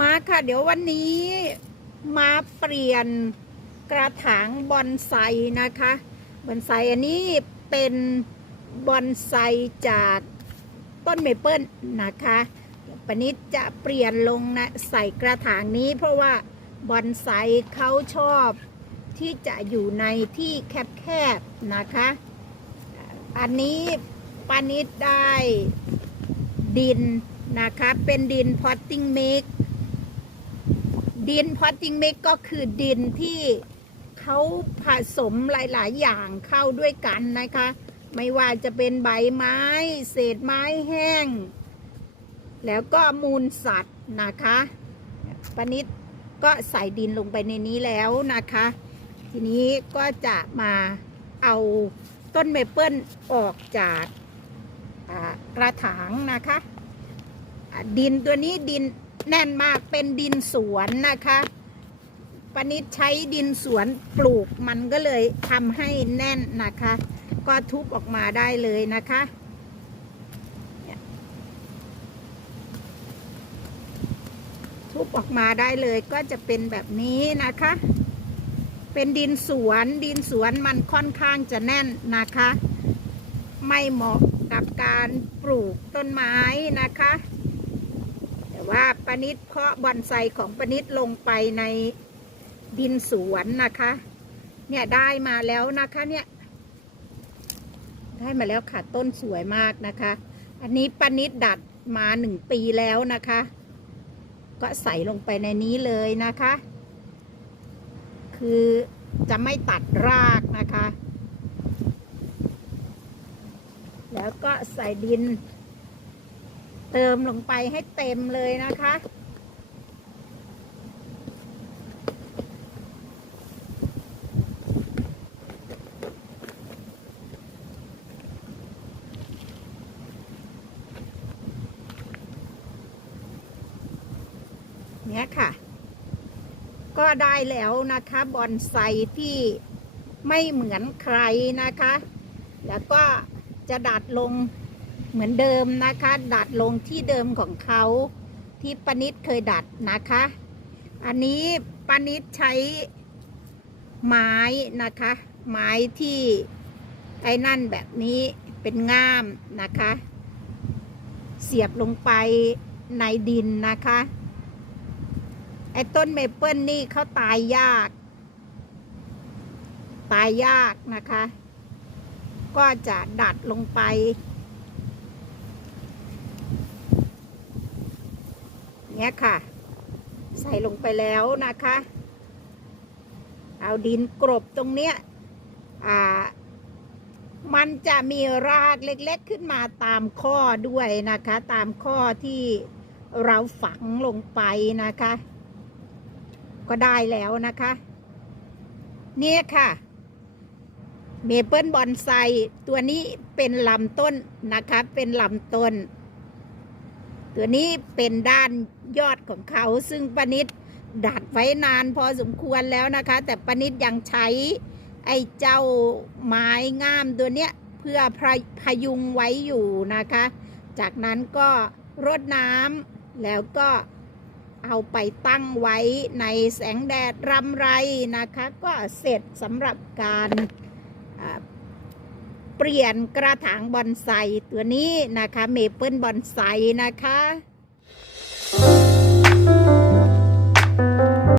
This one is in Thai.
มาค่ะ เดี๋ยววันนี้มาเปลี่ยนกระถางบอนไซนะคะบอนไซอันนี้เป็นบอนไซจากต้นเมเปิลนะคะปนิดจะเปลี่ยนลงนะใส่กระถางนี้ เพราะว่าบอนไซเขาชอบที่จะอยู่ในที่แคบๆนะคะ อันนี้ปนิดได้ดินนะคะ เป็นดินพอตติ้งเมก ดินพอตติ้งมิกก็คือดินที่เขาผสมหลาย ๆ อย่างเข้าด้วยกันนะคะ ไม่ว่าจะเป็นใบไม้ เศษไม้แห้ง แล้วก็มูลสัตว์นะคะปนิดก็ใส่ดินลงไปในนี้แล้วนะคะ ทีนี้ก็จะมาเอาต้นเมเปิลออกจากกระถางนะคะ ดินตัวนี้ดิน แน่นมากเป็นดินสวนนะคะปนิดใช้ดินสวนปลูกมันก็เลยทำให้แน่นนะคะ ก็ทุบออกมาได้เลยนะคะทุบออกมาได้เลยก็จะเป็นแบบนี้นะคะ เป็นดินสวนดินสวนมันค่อนข้างจะแน่นนะคะ ไม่เหมาะกับการปลูกต้นไม้นะคะ ว่าปนิดเพาะบอนไซของปนิดลงไปในดินสวนนะคะ เนี่ยได้มาแล้วนะคะเนี่ย ได้มาแล้วค่ะต้นสวยมากนะคะ อันนี้ปนิดดัดมาหนึ่งปีแล้วนะคะ ก็ใส่ลงไปในนี้เลยนะคะ คือจะไม่ตัดรากนะคะ แล้วก็ใส่ดิน เติมลงไปให้เต็มเลยนะคะ เนี่ยค่ะ ก็ได้แล้วนะคะบอนไซที่ไม่เหมือนใครนะคะ แล้วก็จะดัดลง เหมือนเดิมนะคะ ดัดลงที่เดิมของเขาที่ปนิดเคยดัดนะคะ อันนี้ปนิดใช้ไม้นะคะ ไม้ที่ไอ้นั่นแบบนี้เป็นง่ามนะคะ เสียบลงไปในดินนะคะ ไอ้ต้นเมเปิลนี่เขาตายยาก ตายยากนะคะ ก็จะดัดลงไป เนี่ยค่ะ ใส่ลงไปแล้วนะคะ เอาดินกรบตรงเนี้ยอ่ามันจะมีรากเล็กๆขึ้นมาตามข้อด้วยนะคะ ตามข้อที่เราฝังลงไปนะคะ ก็ได้แล้วนะคะ นี่ค่ะ เมเปิลบอนไซตัวนี้เป็นลำต้นนะคะ เป็นลำต้น ตัวนี้เป็นด้านยอดของเขาซึ่งปนิดดัดไว้นานพอสมควรแล้วนะคะ แต่ปนิดยังใช้ไอ้เจ้าไม้งามตัวเนี้ยเพื่อพพยุงไว้อยู่นะคะ จากนั้นก็รดน้ำแล้วก็เอาไปตั้งไว้ในแสงแดดรำไรนะคะ ก็เสร็จสำหรับการ เปลี่ยนกระถางบอนไซตัวนี้นะคะเมเปิลบอนไซนะคะ